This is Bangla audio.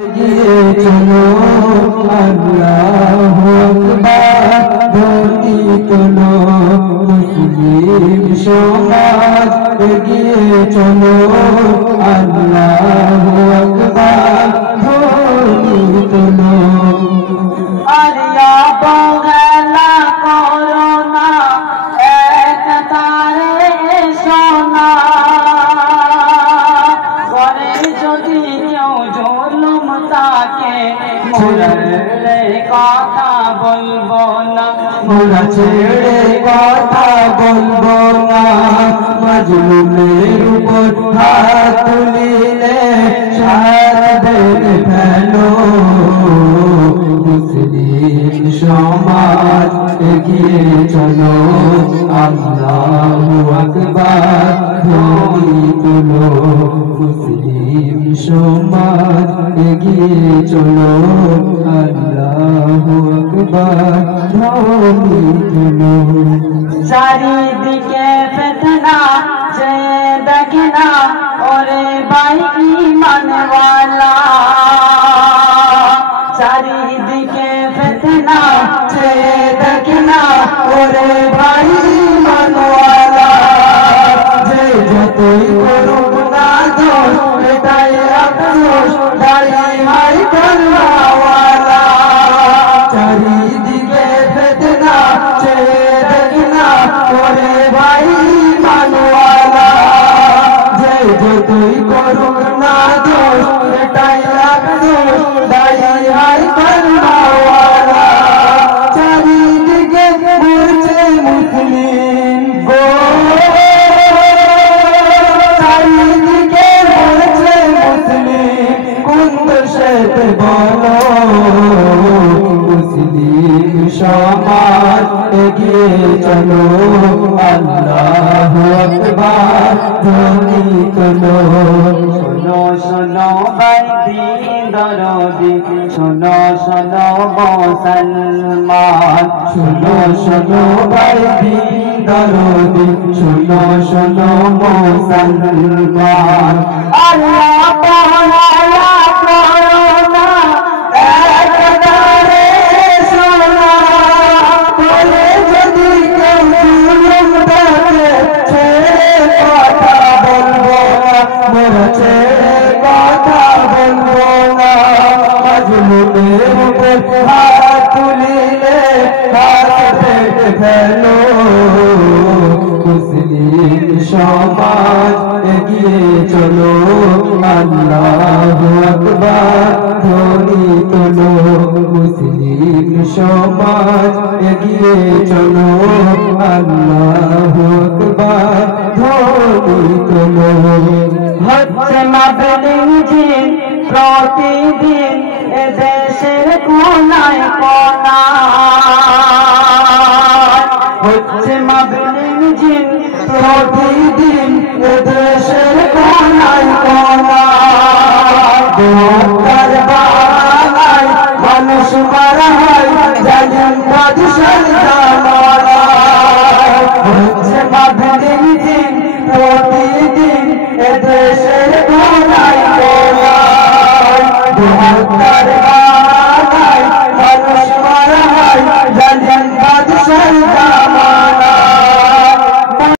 चलो अल्लाहु अकबर धोती चलो मुस्लिम समाज एगिए चलो अल्लाहु अकबर धोती चलो आरिया बगला कोरोना एक तारे सोना करे যদি কেউ জুলুম তাকে মোরে কথা বলবো না মোরা ছেড়ে কথা বলবো না মাজলুমের উপর হাত তুলিলে সাথ দেবে ফেলো মুসলিম সমাজ এগিয়ে চলো আল্লাহু আকবার ধ্বনি তুলো মুসলিম সমাজ এগিয়ে চলো আল্লাহু আকবার ধ্বনি তুলো চারিদিকে ফিতনা যে দেখে না ওরে ভাই ঈমানওয়ালা চারিদিকে ফিতনা যে দেখে না ওরে ভাই ঈমানওয়ালা যে যতই করুক না দোষ এটাই আফসোস দাঁড়িয়ে হাই করওয়ালা চারিদিকে ফিতনা চেয়ে দেখনা ওরে ভাই ঈমানওয়ালা যে যতই করুক না দোষ এটাই আফসোস দাঁড়িয়ে হাই করওয়ালা চারিদিকে মরছে মুসলিম গো চারিদিকে মরছে মুসলিম কোন দেশেতে বলো মুসলিম সমাজ এগিয়ে চলো আল্লাহু আকবার ধ্বনি তোলো শোনো শোনো ভাই দিন দরদি শোনো শোনো মুসলমান শোনো শোনো ভাই দিন দরদি শোনো শোনো মুসলমান আল্লাহ পাওয়া করোনা এক তারে সোনা বলে যদি কেউ জুলুম করে ছেড়ে কথা বলবো না মোরা ছেড়ে কথা বলবো না মাজলুমের উপর হাত তুলিলে হাত পেটে ফেলো মুসলিম সমাজ এগিয়ে চলো আল্লাহু আকবার ধ্বনি তোলো মুসলিম সমাজ এগিয়ে চলো আল্লাহু আকবার ধ্বনি তোলো হচ্ছে মাবলিন প্রতিদিন এ দেশের কোনায় কোনায় হচ্ছে মাবলিন প্রতিদিন দেশের কোনায় কোনায় দোকার বানায় মানুষ মারা হয় জালিম বাদশার জামানায়